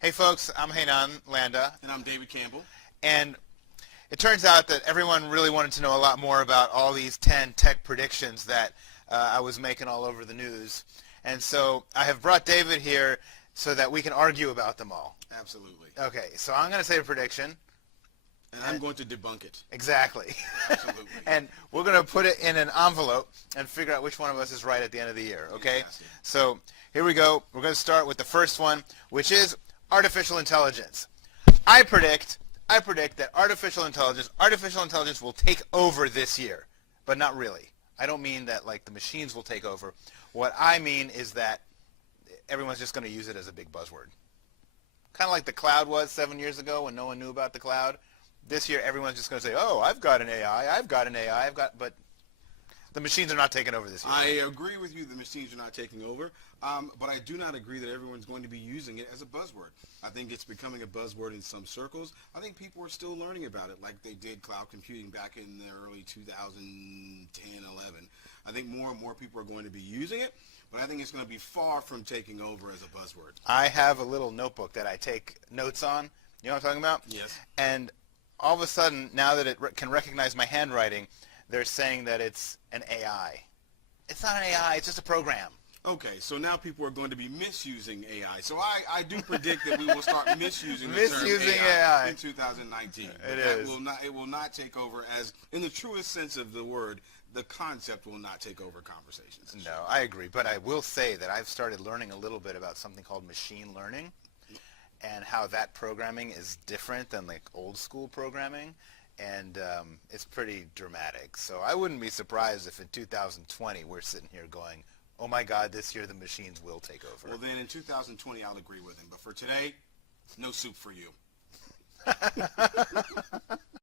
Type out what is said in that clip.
Hey folks, I'm Hainan Landa, And I'm David Campbell. and it turns out that everyone really wanted to know a lot more about all these 10 tech predictions that I was making all over the news. And so I have brought David here so that we can argue about them all. Absolutely. Okay, so I'm going to say a prediction. And I'm going to debunk it. Exactly. Absolutely. And we're going to put it in an envelope and figure out which one of us is right at the end of the year, okay? Fantastic. So here we go. We're going to start with the first one, which is artificial intelligence. I predict that artificial intelligence will take over this year, but not really. I don't mean that like the machines will take over. What I mean is that everyone's just going to use it as a big buzzword. Kind of like the cloud was 7 years ago when no one knew about the cloud. This year, everyone's just going to say, "Oh, I've got an AI. But the machines are not taking over this year. I agree with you. The machines are not taking over, but I do not agree that everyone's going to be using it as a buzzword. I think it's becoming a buzzword in some circles. I think people are still learning about it, like they did cloud computing back in the early 2010, 11. I think more and more people are going to be using it, but I think it's going to be far from taking over as a buzzword. I have a little notebook that I take notes on. You know what I'm talking about? Yes. And all of a sudden, now that it can recognize my handwriting, they're saying that it's an AI. It's not an AI. It's just a program. Okay, so now people are going to be misusing AI. So I do predict that we will start misusing the Misusing term AI. in 2019. It is. It will not take over as, in the truest sense of the word, the concept will not take over conversations. No, I agree. But I will say that I've started learning a little bit about something called machine learning and how that programming is different than like old school programming. And it's pretty dramatic. So I wouldn't be surprised if in 2020 we're sitting here going, oh my God, this year the machines will take over. Well, then in 2020 I'll agree with him. But for today, no soup for you.